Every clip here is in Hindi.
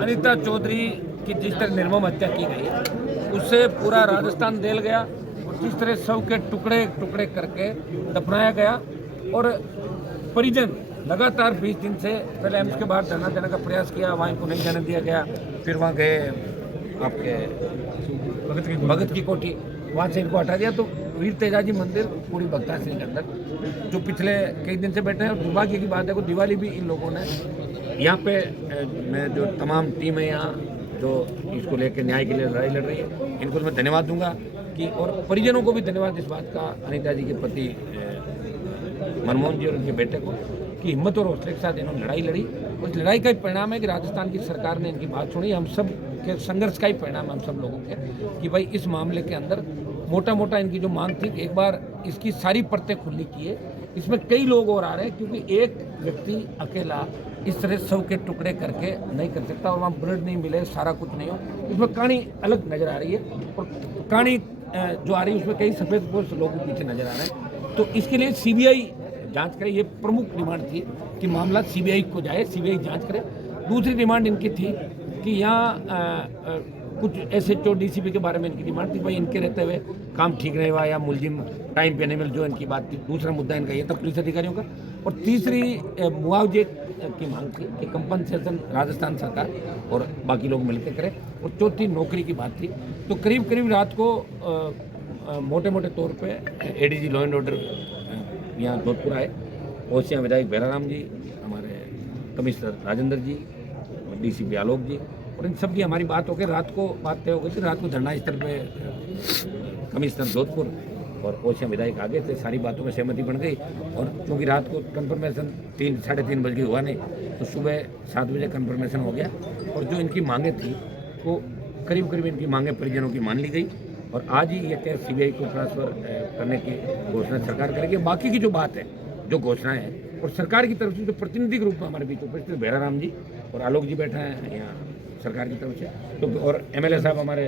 अनीता चौधरी की जिस तरह निर्मम हत्या की गई उससे पूरा राजस्थान देल गया और जिस तरह शव के टुकड़े टुकड़े करके दफनाया गया और परिजन लगातार 20 दिन से पहले एम्स के बाहर धरना देने का प्रयास किया, वहाँ इनको नहीं जाने दिया गया। फिर वहाँ गए आपके भगत की कोठी, वहाँ से इनको हटा दिया। तो वीर तेजाजी मंदिर पूरी भक्ता सिंह के अंदर जो पिछले कई दिन से बैठे हैं, और दुर्भाग्य की बात है कि दिवाली भी इन लोगों ने यहाँ पे मैं जो तमाम टीम है यहाँ जो इसको लेकर न्याय के लिए लड़ाई लड़ रही है, इनको मैं धन्यवाद दूंगा कि, और परिजनों को भी धन्यवाद इस बात का, अनीता जी के पति मनमोहन जी और उनके बेटे को, कि हिम्मत और हौसले के साथ इन्होंने लड़ाई लड़ी। उस लड़ाई का ही परिणाम है कि राजस्थान की सरकार ने इनकी बात सुनी। हम सब के संघर्ष का ही परिणाम है हम सब लोगों के, कि भाई इस मामले के अंदर मोटा मोटा इनकी जो मांग थी, एक बार इसकी सारी परतें खुली किए। इसमें कई लोग और आ रहे हैं, क्योंकि एक व्यक्ति अकेला इस तरह शव के टुकड़े करके नहीं कर सकता, और वहाँ ब्लड नहीं मिले, सारा कुछ नहीं हो, इसमें कहानी अलग नज़र आ रही है। और कहानी जो आ रही है उसमें कई सफ़ेद पोस्ट लोग पीछे नज़र आ रहे हैं। तो इसके लिए सीबीआई जांच करे, ये प्रमुख डिमांड थी कि मामला सीबीआई को जाए, सीबीआई जांच करे। दूसरी डिमांड इनकी थी कि यहाँ कुछ एसएचओ डीसीपी के बारे में इनकी डिमांड थी, भाई इनके रहते हुए काम ठीक नहीं हुआ या मुलजिम टाइम पे नहीं मिल, जो इनकी बात थी। दूसरा मुद्दा इनका ये था पुलिस अधिकारियों का। और तीसरी मुआवजे की मांग थी कि कंपनसेशन राजस्थान सरकार और बाकी लोग मिलकर करें। और चौथी नौकरी की बात थी। तो करीब करीब रात को मोटे मोटे तौर पे एडीजी लॉ एंड ऑर्डर यहाँ जोधपुर आए, ओसियां विधायक भैराराम जी, हमारे कमिश्नर राजेंद्र जी, डीसीपी आलोक जी, और इन सब की हमारी बात हो गई। रात को बात तय हो गई थी, रात को धरना स्थल पे कमिश्नर जोधपुर और ओसियां विधायक आगे थे, सारी बातों में सहमति बन गई। और क्योंकि रात को कन्फर्मेशन 3-3:30 बजे हुआ नहीं, तो सुबह 7 बजे कन्फर्मेशन हो गया। और जो इनकी मांगें थी वो करीब करीब इनकी मांगें परिजनों की मान ली गई। और आज ही ये केस सीबीआई को ट्रांसफर करने की घोषणा सरकार करेगी। बाकी की जो बात है, जो घोषणाएं हैं, और सरकार की तरफ से जो प्रतिनिधि ग्रुप में हमारे बीच उपस्थित भैराराम जी और आलोक जी बैठे हैं यहाँ सरकार की तरफ से, तो और एमएलए साहब हमारे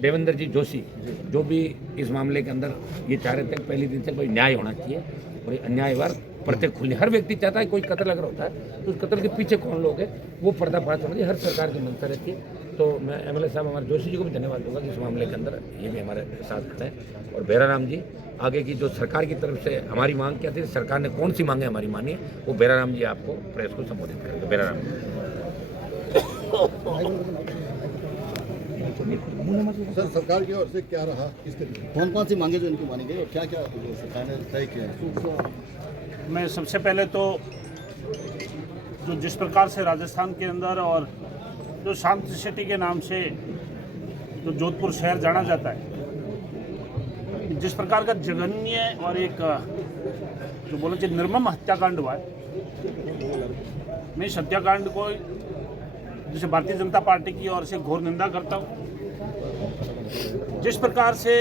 देवेंद्र जी जोशी, जो भी इस मामले के अंदर ये चाह रहे थे पहले दिन से कोई न्याय होना चाहिए और अन्यायवार प्रत्येक खुले। हर व्यक्ति चाहता है कोई कत्ल अगर होता है तो उस कत्ल के पीछे कौन लोग हैं वो पर्दाफाश होना चाहिए, हर सरकार की मंशा रहती है। तो मैं एमएलए साहब हमारे जोशी जी को भी धन्यवाद दूंगा कि इस मामले के अंदर ये भी हमारे साथ खड़े हैं। और भैराराम जी आगे की जो सरकार की तरफ से हमारी मांग क्या थी, सरकार ने कौन सी मांगे हमारी मानी, वो भैराराम जी आपको प्रेस को संबोधित करेंगे। भैराराम सर, सरकार की ओर से क्या रहा, किस तरीके कौन कौन सी मांगे जो इनकी मानी गई और क्या क्या सरकार ने तय किया है? मैं सबसे पहले तो जो जिस प्रकार से राजस्थान के अंदर और जो शांति सिटी के नाम से जो जोधपुर शहर जाना जाता है, जिस प्रकार का जघन्य और एक जो बोलो जो निर्मम हत्याकांड हुआ है, मैं इस हत्याकांड को जैसे भारतीय जनता पार्टी की ओर से घोर निंदा करता हूँ। जिस प्रकार से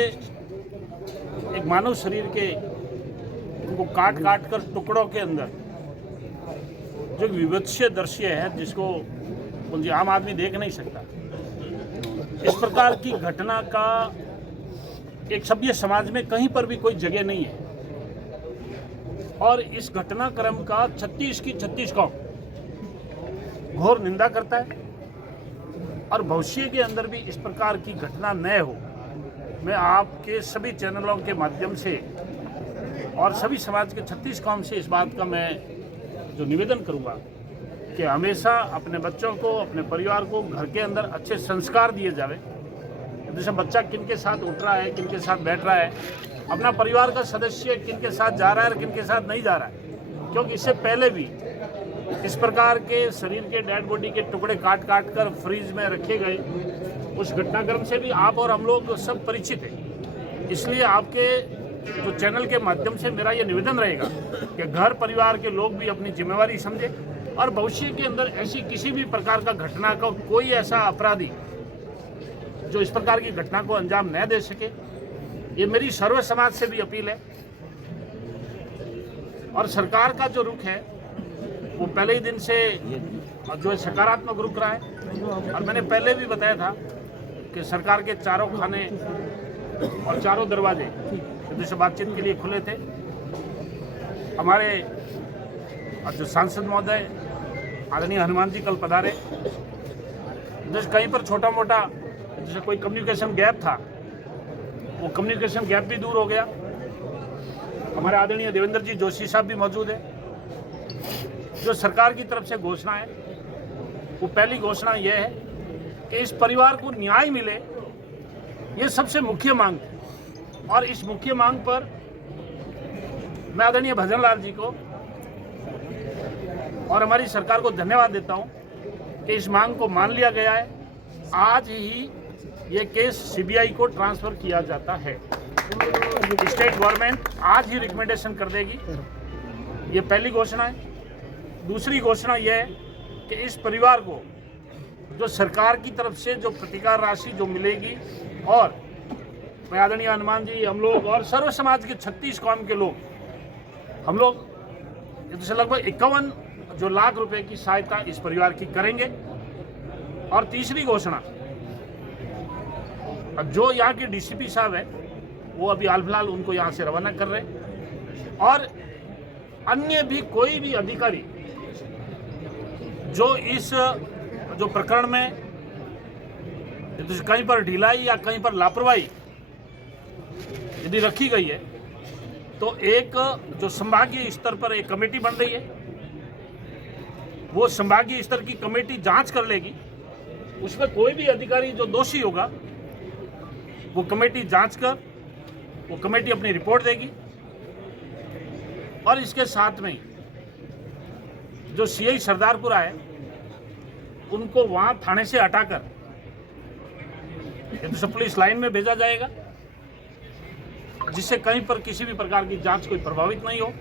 एक मानव शरीर के उनको काट काट कर टुकड़ों के अंदर जो विभत्स्य दृश्य है जिसको आम आदमी देख नहीं सकता, इस प्रकार की घटना का एक सभ्य समाज में कहीं पर भी कोई जगह नहीं है। और इस घटनाक्रम का 36 की 36 कौम घोर निंदा करता है। और भविष्य के अंदर भी इस प्रकार की घटना न हो, मैं आपके सभी चैनलों के माध्यम से और सभी समाज के 36 कौम से इस बात का मैं जो निवेदन करूंगा कि हमेशा अपने बच्चों को, अपने परिवार को घर के अंदर अच्छे संस्कार दिए जावे। जैसे बच्चा किन के साथ उठ रहा है, किन के साथ बैठ रहा है, अपना परिवार का सदस्य किन के साथ जा रहा है और किन के साथ नहीं जा रहा है। क्योंकि इससे पहले भी इस प्रकार के शरीर के डेड बॉडी के टुकड़े काट काट कर फ्रीज में रखे गए, उस घटनाक्रम से भी आप और हम लोग सब परिचित हैं। इसलिए आपके जो चैनल के माध्यम से मेरा ये निवेदन रहेगा कि घर परिवार के लोग भी अपनी जिम्मेवारी समझें और भविष्य के अंदर ऐसी किसी भी प्रकार का घटना का कोई ऐसा अपराधी जो इस प्रकार की घटना को अंजाम न दे सके, ये मेरी सर्व समाज से भी अपील है। और सरकार का जो रुख है वो पहले ही दिन से जो सकारात्मक रुख रहा है। और मैंने पहले भी बताया था कि सरकार के चारों खाने और चारों दरवाजे जैसे बातचीत के लिए खुले थे। हमारे जो सांसद महोदय आदरणीय हनुमान जी कल पधारे, जैसे कहीं पर छोटा मोटा जैसे कोई कम्युनिकेशन गैप था, वो कम्युनिकेशन गैप भी दूर हो गया। हमारे आदरणीय देवेंद्र जी जोशी साहब भी मौजूद है। जो सरकार की तरफ से घोषणा है, वो पहली घोषणा यह है कि इस परिवार को न्याय मिले, ये सबसे मुख्य मांग है। और इस मुख्य मांग पर मैं आदरणीय भजन लाल जी को और हमारी सरकार को धन्यवाद देता हूं कि इस मांग को मान लिया गया है। आज ही ये केस सीबीआई को ट्रांसफर किया जाता है। स्टेट गवर्नमेंट आज ही रिकमेंडेशन कर देगी। ये पहली घोषणा है। दूसरी घोषणा यह है कि इस परिवार को जो सरकार की तरफ से जो प्रतिकार राशि जो मिलेगी, और मैं आदरणीय हनुमान जी, हम लोग और सर्व समाज के 36 कौम के लोग, हम लोग जैसे लगभग 51 जो लाख रुपए की सहायता इस परिवार की करेंगे। और तीसरी घोषणा, जो यहाँ के डीसीपी साहब है वो अभी हाल फिलहाल उनको यहाँ से रवाना कर रहे हैं, और अन्य भी कोई भी अधिकारी जो इस जो प्रकरण में कहीं पर ढिलाई या कहीं पर लापरवाही यदि रखी गई है, तो एक जो संभागीय स्तर पर एक कमेटी बन रही है, वो संभागीय स्तर की कमेटी जांच कर लेगी। उसमें कोई भी अधिकारी जो दोषी होगा, वो कमेटी जांच कर वो कमेटी अपनी रिपोर्ट देगी। और इसके साथ में जो सीआई सरदारपुरा है, उनको वहां थाने से हटाकर तो पुलिस लाइन में भेजा जाएगा, जिससे कहीं पर किसी भी प्रकार की जांच कोई प्रभावित नहीं हो।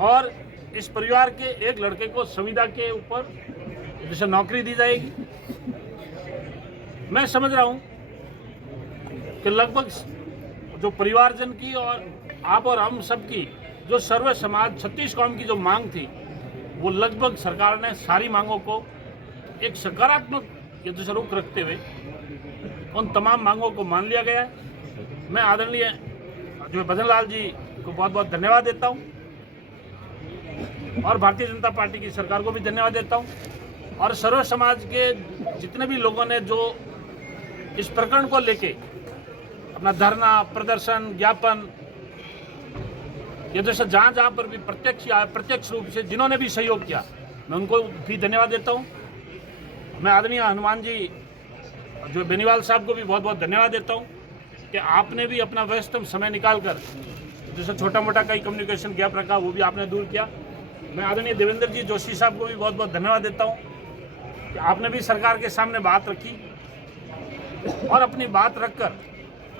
और इस परिवार के एक लड़के को संविदा के ऊपर जैसे नौकरी दी जाएगी। मैं समझ रहा हूं कि लगभग जो परिवारजन की और आप और हम सबकी जो सर्व समाज 36 कौम की जो मांग थी, वो लगभग सरकार ने सारी मांगों को एक सकारात्मक रुख रखते हुए उन तमाम मांगों को मान लिया गया है। मैं आदरणीय जो भजन लाल जी को बहुत बहुत धन्यवाद देता हूं, और भारतीय जनता पार्टी की सरकार को भी धन्यवाद देता हूं, और सर्व समाज के जितने भी लोगों ने जो इस प्रकरण को लेके अपना धरना, प्रदर्शन, ज्ञापन, ये जैसे जहाँ जहाँ पर भी प्रत्यक्ष रूप से जिन्होंने भी सहयोग किया, मैं उनको भी धन्यवाद देता हूँ। मैं आदरणीय हनुमान जी जो बेनीवाल साहब को भी बहुत बहुत धन्यवाद देता हूँ कि आपने भी अपना व्यस्तम समय निकालकर जैसे छोटा मोटा कई कम्युनिकेशन गैप रखा, वो भी आपने दूर किया। मैं आदरणीय देवेंद्र जी जोशी साहब को भी बहुत बहुत धन्यवाद देता हूँ कि आपने भी सरकार के सामने बात रखी, और अपनी बात रखकर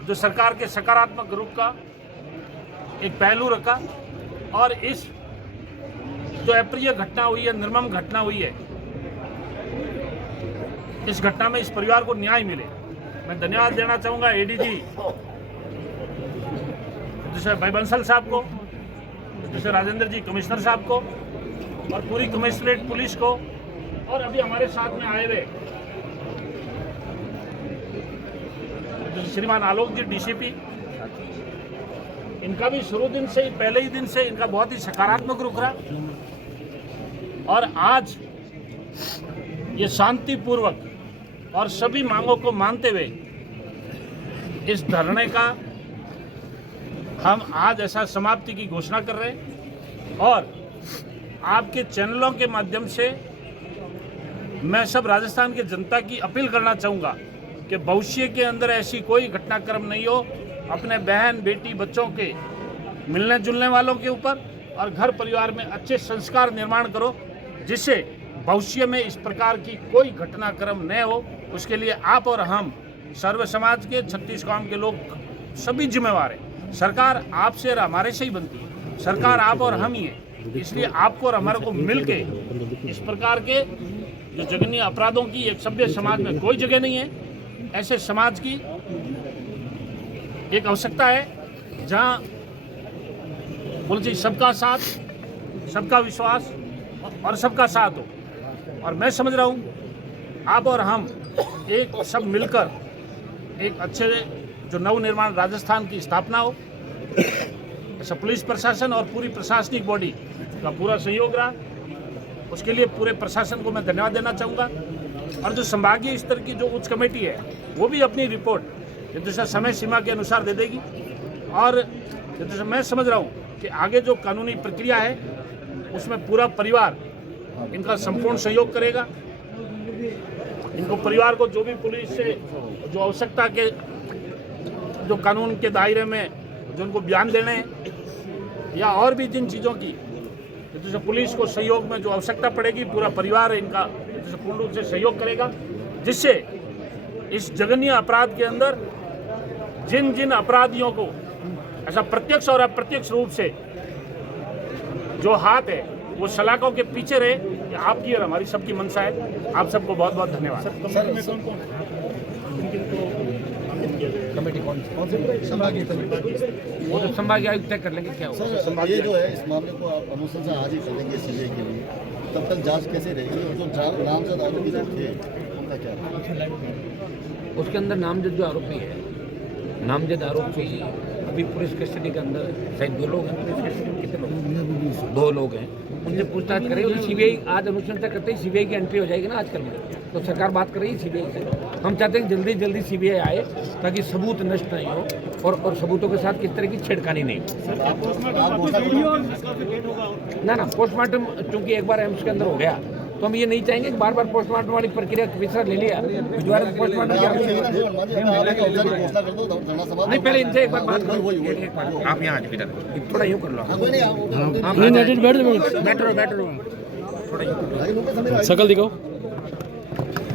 जो सरकार के सकारात्मक रुख का एक पहलू रखा। और इस जो अप्रिय घटना हुई है, निर्मम घटना हुई है, इस घटना में इस परिवार को न्याय मिले। मैं धन्यवाद देना चाहूँगा एडीजी जैसे भाई बंसल साहब को, जैसे राजेंद्र जी कमिश्नर साहब को, और पूरी कमिश्नरेट पुलिस को, और अभी हमारे साथ में आए हुए श्रीमान आलोक जी डीसीपी, इनका भी शुरू दिन से ही, पहले ही दिन से इनका बहुत ही सकारात्मक रुख रहा। और आज ये शांतिपूर्वक और सभी मांगों को मानते हुए इस धरने का हम आज ऐसा समाप्ति की घोषणा कर रहे हैं। और आपके चैनलों के माध्यम से मैं सब राजस्थान की जनता की अपील करना चाहूँगा कि भविष्य के अंदर ऐसी कोई घटनाक्रम नहीं हो अपने बहन, बेटी, बच्चों के मिलने जुलने वालों के ऊपर, और घर परिवार में अच्छे संस्कार निर्माण करो, जिससे भविष्य में इस प्रकार की कोई घटनाक्रम न हो। उसके लिए आप और हम सर्व समाज के 36 कौम के लोग सभी जिम्मेवार हैं। सरकार आपसे और हमारे से ही बनती है, सरकार आप और हम ही है। इसलिए आपको और हमारे को मिलके इस प्रकार के जो जघन्य अपराधों की एक सभ्य समाज में कोई जगह नहीं है। ऐसे समाज की एक आवश्यकता है जहां बोल चाहिए सबका साथ, सबका विश्वास और सबका साथ हो। और मैं समझ रहा हूं आप और हम एक सब मिलकर एक अच्छे जो नवनिर्माण राजस्थान की स्थापना हो। ऐसा पुलिस प्रशासन और पूरी प्रशासनिक बॉडी का पूरा सहयोग रहा। उसके लिए पूरे प्रशासन को मैं धन्यवाद देना चाहूँगा। और जो संभागीय स्तर की जो उच्च कमेटी है वो भी अपनी रिपोर्ट जैसे समय सीमा के अनुसार दे देगी। और जैसे मैं समझ रहा हूँ कि आगे जो कानूनी प्रक्रिया है उसमें पूरा परिवार इनका संपूर्ण सहयोग करेगा। इनको परिवार को जो भी पुलिस से जो आवश्यकता के जो कानून के दायरे में जो उनको बयान देने हैं या और भी जिन चीज़ों की जैसे पुलिस को सहयोग में जो आवश्यकता पड़ेगी पूरा परिवार इनका जैसे पूर्ण रूप से सहयोग करेगा, जिससे इस जघन्य अपराध के अंदर जिन जिन अपराधियों को ऐसा प्रत्यक्ष और अप्रत्यक्ष रूप से जो हाथ है वो सलाखों के पीछे रहे, ये आपकी और हमारी सबकी मंशा है। आप सबको बहुत बहुत धन्यवाद। कमेटी कौन सी? संभागीय वो तो संभागीय आयुक्त तय कर लेंगे क्या होगा। सर ये जो है इस मामले को आप अनुशंसा आज ही कर देंगे सीबीआई के लिए, तब तक जांच कैसे रहेगी? और जो नामजद आरोपी जो थे उनका क्या रहेगा? उसके अंदर नामजद जो आरोपी है, नामजद आरोपी अभी पुलिस कस्टडी के अंदर शायद 2 लोग हैं। पुलिस कस्टडी में कितने लोग? 2 लोग हैं। उनसे पूछताछ करेगी सीबीआई। आज अनुशंसा करते ही सीबीआई की एंट्री हो जाएगी ना आजकल में, तो सरकार बात कर रही है सीबीआई से। हम चाहते हैं जल्दी जल्दी सीबीआई आए ताकि सबूत नष्ट नहीं हो और सबूतों के साथ किस तरह की छेड़खानी नहीं। ना पोस्टमार्टम चूंकि एक बार एम्स के अंदर हो गया तो हम ये नहीं चाहेंगे कि बार बार पोस्टमार्टम वाली प्रक्रिया विचार ले लिया दोबारा पोस्टमार्टम नहीं। पहले इनसे एक बार बात करो। आप यहाँ थोड़ा यूँ कर लो, बैठो थोड़ा यूँ शकल दिखाओ।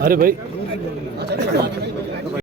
अरे भाई